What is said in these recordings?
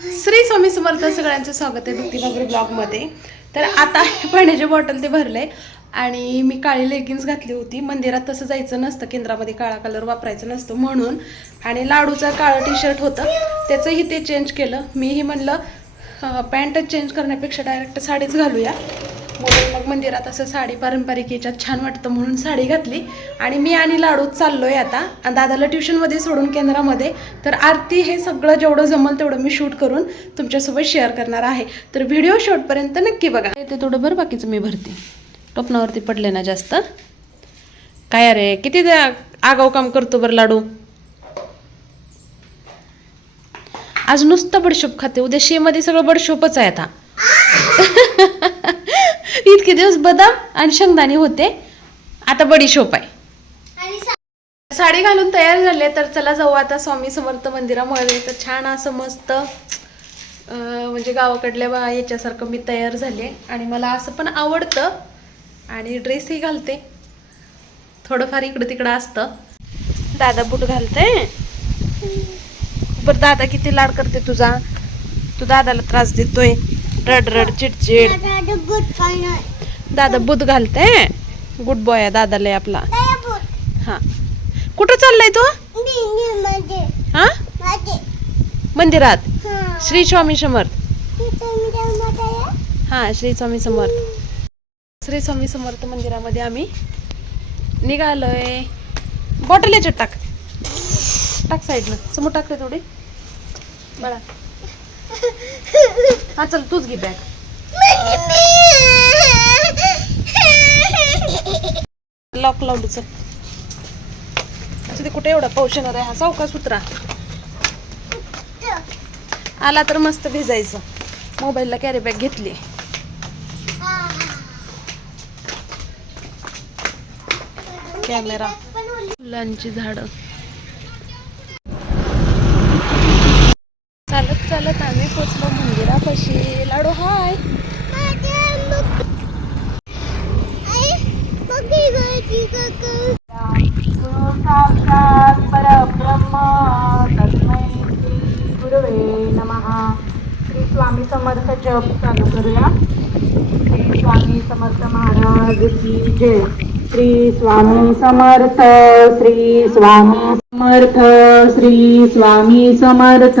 श्री स्वामी समर्थ सगळ्यांचं स्वागत आहे भक्ती भागरी ब्लॉगमध्ये. तर आता हे पाण्याची बॉटल ते भरले आणि मी काळी लेगिन्स घातली होती. मंदिरात तसं जायचं नसतं केंद्रामध्ये काळा कलर वापरायचं नसतं म्हणून. आणि लाडूचं काळं टी शर्ट होतं. त्याचंही ते चेंज केलं. मीही म्हणलं पॅन्टच चेंज करण्यापेक्षा डायरेक्ट साडीच घालूया. म्हणून मग मंदिरात असं साडी पारंपरिक याच्यात छान वाटतं म्हणून साडी घातली. आणि मी आणि लाडू चाललोय आता. आणि दादाला ट्युशनमध्ये सोडून केंद्रामध्ये. तर आरती हे सगळं जेवढं जमल तेवढं मी शूट करून तुमच्यासोबत शेअर करणार आहे. तर व्हिडिओ शॉटपर्यंत नक्की बघा. ते थोडं बरं बाकीचं मी भरते. टोपणावरती पडले ना जास्त. काय अरे किती आगाऊ काम करतो बरं लाडू? आज नुसतं बडशोप खाते. उद्या शेमध्ये सगळं बडशोपच आहे आता. इतके दिवस बदाम आणि शेंगदाणे होते. आता बडीशोप आहे. साडी घालून तयार झाले तर चला जाऊ आता स्वामी समर्थ मंदिरामध्ये. तर छान असं मस्त म्हणजे गावाकडल्या बा याच्यासारखं मी तयार झाले. आणि मला असं पण आवडतं. आणि ड्रेसही घालते. थोडंफार इकडं तिकडं असतं. दादा बूट घालते बरं दादा किती लाड करते तुझा? तू दादाला त्रास देतोय. रड रड चिडचिड. दादा बुध घालते गुड बॉय आहे दादा लय आपला. हा. कुठं चाललाय तू? हा? मंदिरात? श्री स्वामी समर्थ. हा श्री स्वामी समर्थ. श्री स्वामी समर्थ मंदिरामध्ये आम्ही निघालोय. बॉटल याच्यात टाक. टाक साईडनं समोर टाक रे थोडी. बळा. हा चल तूच घे बॅग. लॉक लावलं चल. तिथे कुठे एवढा पाऊस येणार आहे? हा सावका उतरा. आला तर मस्त भिजायचं. मोबाईलला कॅरी बॅग घेतली. कॅमेरा फुलांची झाडं. चालत चालत आम्ही पोचलो मंदिरापाशी लाडू हाय. परब्रह्म तस्मै गुरुवे नमः श्री स्वामी समर्थ जप चालू करूया श्री स्वामी समर्थ महाराज की जय श्री स्वामी समर्थ श्री स्वामी समर्थ श्री स्वामी समर्थ.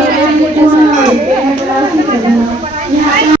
你好。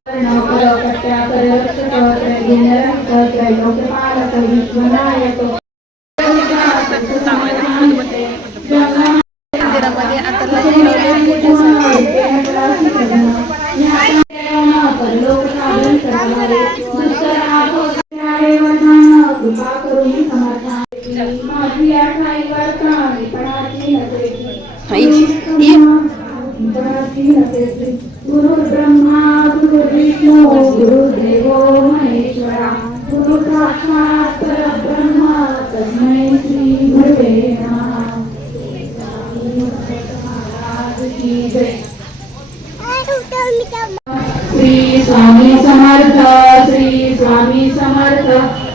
स्वामी समर्थ श्री स्वामी समर्थ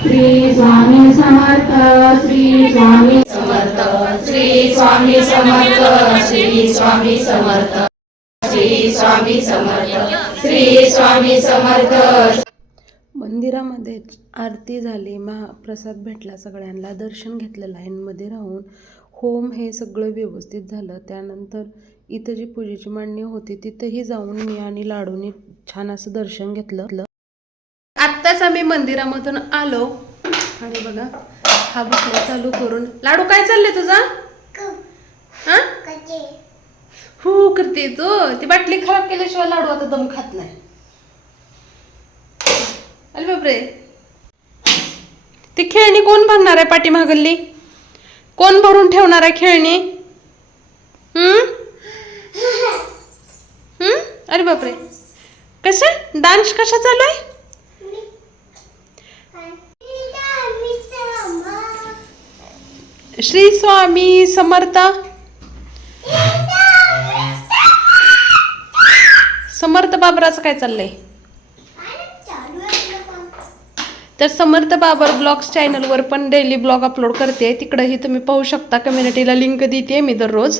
श्री स्वामी समर्थ श्री स्वामी समर्थ श्री स्वामी समर्थ श्री स्वामी समर्थ श्री स्वामी समर्थ श्री स्वामी समर्थ. मंदिरामध्ये आरती झाली महाप्रसाद भेटला सगळ्यांना दर्शन घेतलं लाईनमध्ये राहून होम हे सगळं व्यवस्थित झालं. त्यानंतर इथं जी पूजेची मांडणी होती तिथंही जाऊन मी आणि लाडूनी छान असं दर्शन घेतलं. आत्ताच आम्ही मंदिरामधून आलो. आणि बघा हा बसला चालू करून. लाडू काय चाललंय तुझा? हा? हो करते तू. ती बाटली खराब केल्याशिवाय लाडू आता दम खात नाही. अरे बापरे. ती खेळणी कोण भरणार आहे पाठीमागली? कोण भरून ठेवणार आहे खेळणी? हम्म? हम्म? अरे बापरे. कसं डान्स कशा चालू आहे? श्री स्वामी समर्थ. समर्थ बाबराचं काय चाललंय? तर समर्थ बाबर ब्लॉग्स चॅनलवर पण डेली ब्लॉग अपलोड करते. तिकडंही तुम्ही पाहू शकता. कम्युनिटीला लिंक देते मी दररोज.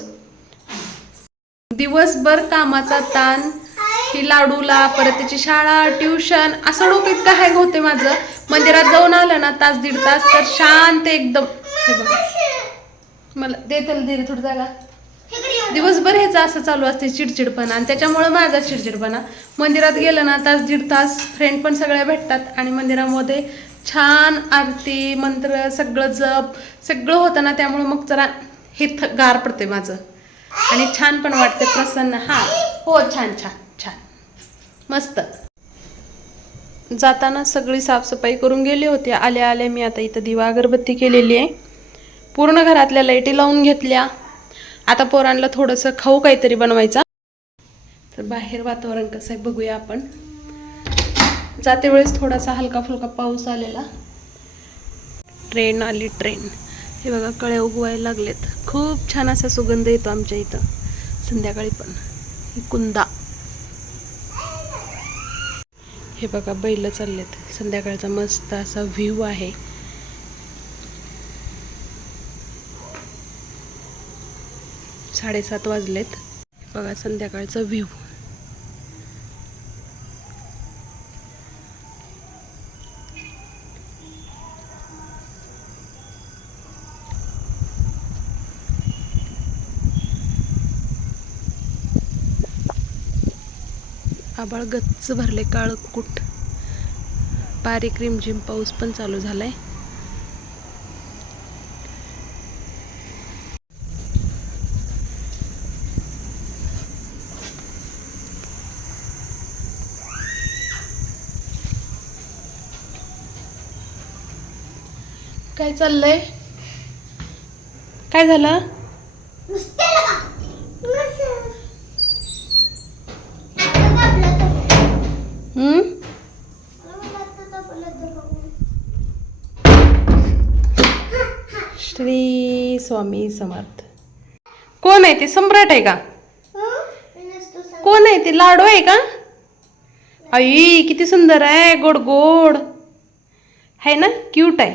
दिवसभर कामाचा ताण की लाडूला परत त्याची शाळा ट्युशन असं डोकं इतकं हँग होते माझं. मंदिरात जाऊन आलं ना तास दीड तास तर शांत एकदम. हे बघा. मला देतील त्याला थोडं थोडी जागा. दिवसभर ह्याचं असं चालू असते चिडचिडपणा आणि त्याच्यामुळं माझा चिडचिडपणा. मंदिरात गेलं ना तास दीड तास फ्रेंड पण सगळ्या भेटतात आणि मंदिरामध्ये छान आरती मंत्र सगळं जप सगळं होतं ना त्यामुळं मग जरा हे थ गार पडते माझं. आणि छान पण वाटते प्रसन्न. हा. हो छान छान. मस्त. जाताना सगळी साफसफाई करून गेली होती. आल्या आल्या मी आता इथं दिवा अगरबत्ती केलेली आहे. पूर्ण घरातल्या लाईटी लावून घेतल्या. आता पोरांना थोडंसं खाऊ काहीतरी बनवायचा. तर बाहेर वातावरण कसं आहे बघूया आपण. जाते वेळेस थोडासा हलका फुलका पाऊस आलेला. ट्रेन आली ट्रेन. हे बघा कळे उगवायला लागलेत. खूप छान असा सुगंध येतो आमच्या इथं. संध्याकाळी पण. ही कुंदा. हे बघा बैल चाललेत. संध्याकाळचा मस्त असा व्ह्यू आहे. साडेसात वाजलेत. बघा संध्याकाळचा व्ह्यू आबाळ गच्च भरले काळ कुठ बारीक रिमझिम पाऊस पण चालू झालाय. काय चाललंय? काय झालं? स्वामी समर्थ. कोण आहे ते? सम्राट आहे का? कोण आहे ते? लाडू आहे का? आई किती सुंदर आहे. गोड गोड. आहे ना? क्यूट आहे.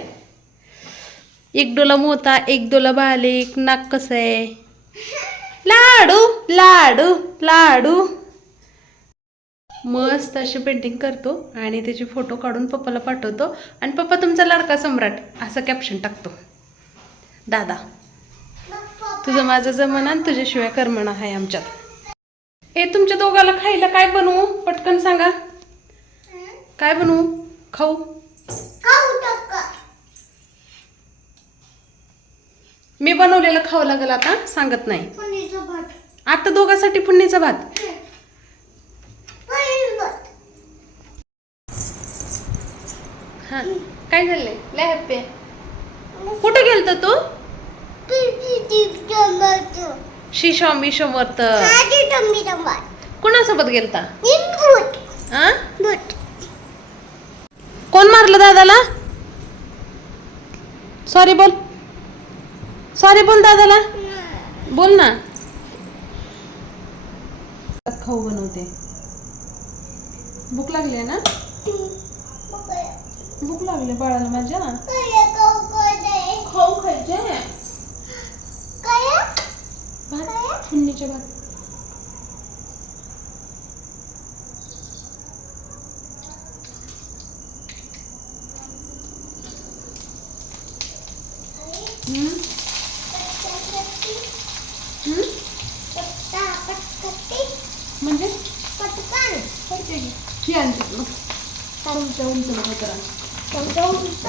एक डोला मोता एक डोला बालिक. नाक कसं आहे? लाडू लाडू लाडू. मस्त अशी पेंटिंग करतो आणि त्याचे फोटो काढून पप्पाला पाठवतो. आणि पप्पा तुमचा लाडका सम्राट. असं कॅप्शन टाकतो. दादा. तुझं माझं जमना आणि तुझ्याशिवाय करमणा आहे आमच्यात. ए तुमच्या दोघाला खायला काय बनवू? पटकन सांगा. काय बनवू? खाऊ. मी बनवलेलं खावं लागेल आता सांगत नाही. आता दोघांसाठी फोडणीचा भात. हा. काय झालंय? लय हॅप्पी. कुठे गेलत तू? श्री स्वामी समर्थ कोणासोबत गेलता? कोण मारलं दादाला? सॉरी बोल. सॉरी बोल दादाला. बोल ना. खाऊ बनवते. भूक लागली आहे ना? भूक लागली बाळाला माझ्या. खाऊ खायचे? भात फोडणीचे भात म्हणजे? ही आणते तुला. तुमच्या उंच बघा करा तुमच्या उंच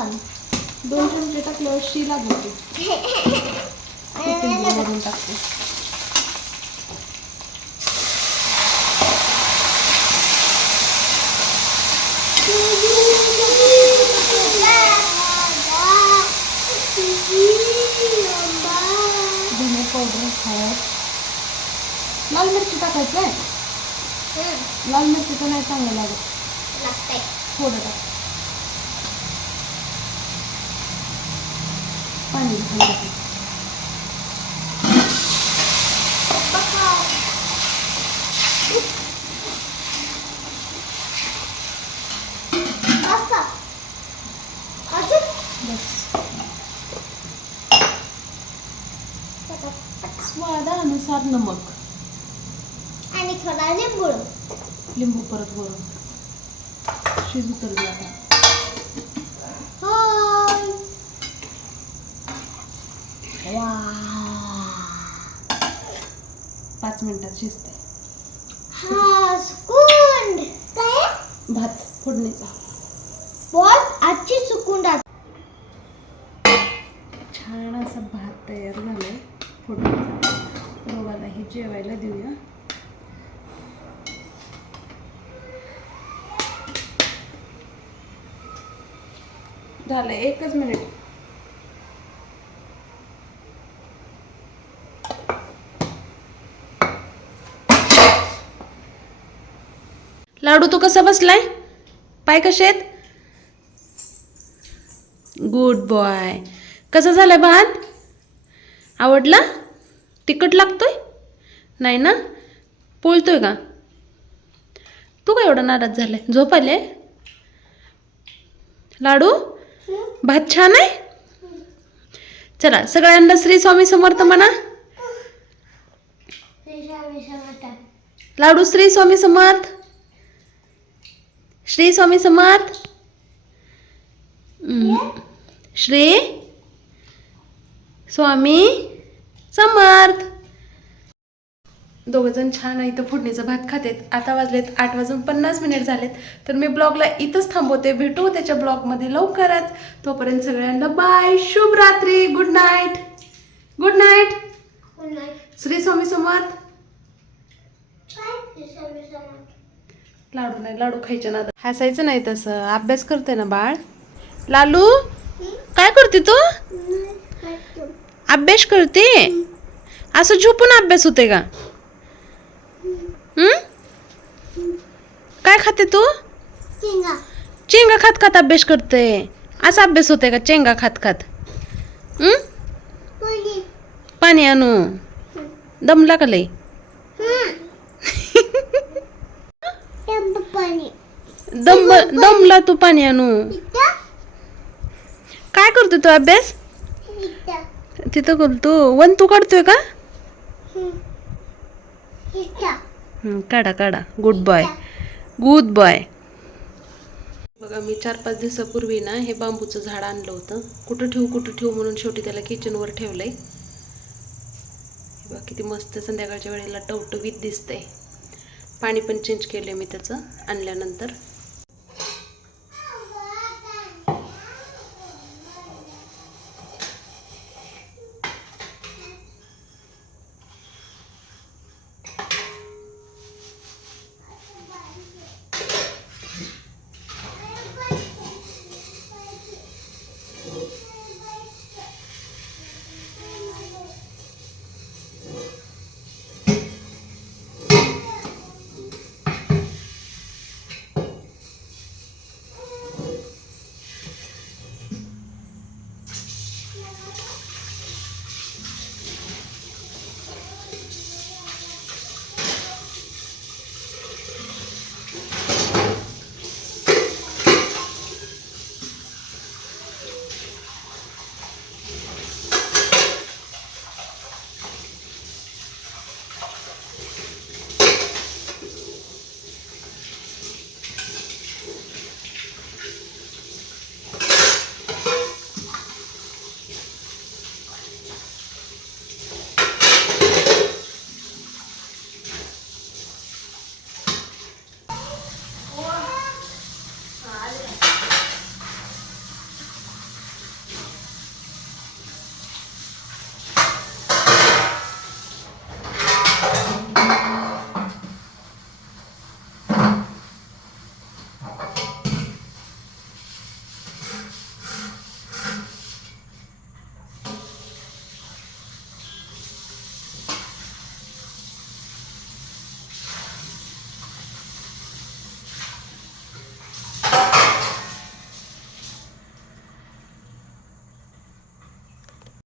दोन दोन चमचे टाकल्यावर शी लागली कोथिंबीर वरून टाकते. धने पावडर हळद लाल मिरची टाकायचं आहे? लाल मिरचीचं नाही चांगलं लागत. थोडं टाक. पाणी स्वादानुसार नमक. आणि थोडा लिंबू. लिंबू परत वरून. शिजू दे आता हाय पाच मिनिटात शिजते हा भात फोडणीचा. बोल आजची सुकुंड छान असा भात तयार झालाय फोडणीचा. रोगाला हे जेवायला देऊया. झालं एकच मिनिट. लाडू तू कसा बसलाय? पाय कसे आहेत? गुड बॉय कसा झालाय भात आवडला? तिखट लागतोय? नाही ना? पोळतोय का? तू का एवढा नाराज झालाय? झोप आले लाडू भात छान आहे? चला सगळ्यांना श्री स्वामी समर्थ म्हणा. लाडू श्री स्वामी समर्थ. श्री स्वामी समर्थ. श्री स्वामी समर्थ. दोघंजण छान इथं फोडणीचा भात खातेत. आता वाजलेत आठ वाजून पन्नास मिनिट झालेत. तर मी ब्लॉगला इथंच थांबवते. भेटू त्याच्या ब्लॉगमध्ये लवकरच. तोपर्यंत सगळ्यांना बाय शुभ रात्री. Good night good night Shri Swami Samarth. लाडू नाही लाडू खायचे ना हसायचं नाही तसं. अभ्यास करते ना बाळ. लालू काय करते तू? अभ्यास करते? असं झोपून अभ्यास होते का? काय खाते तू? चेंगा. खात खात अभ्यास करते. असा अभ्यास होते का? चेंगा खात खात? पाणी आणू. दमला का लई दम दमला तू पाणी आणू. काय करतो तू अभ्यास? तिथं करतो. वन तू काढतोय का? हं, काढा काढा. गुड बॉय गुड बॉय बघा मी चार पाच दिवसापूर्वी ना हे बांबूचं झाड आणलं होतं. कुठं ठेवू कुठं ठेवू म्हणून शेवटी त्याला किचनवर ठेवलंय. हे बघा किती मस्त संध्याकाळच्या वेळेला टवटवीत दिसतंय. पाणी पण चेंज केलं मी त्याचं आणल्यानंतर.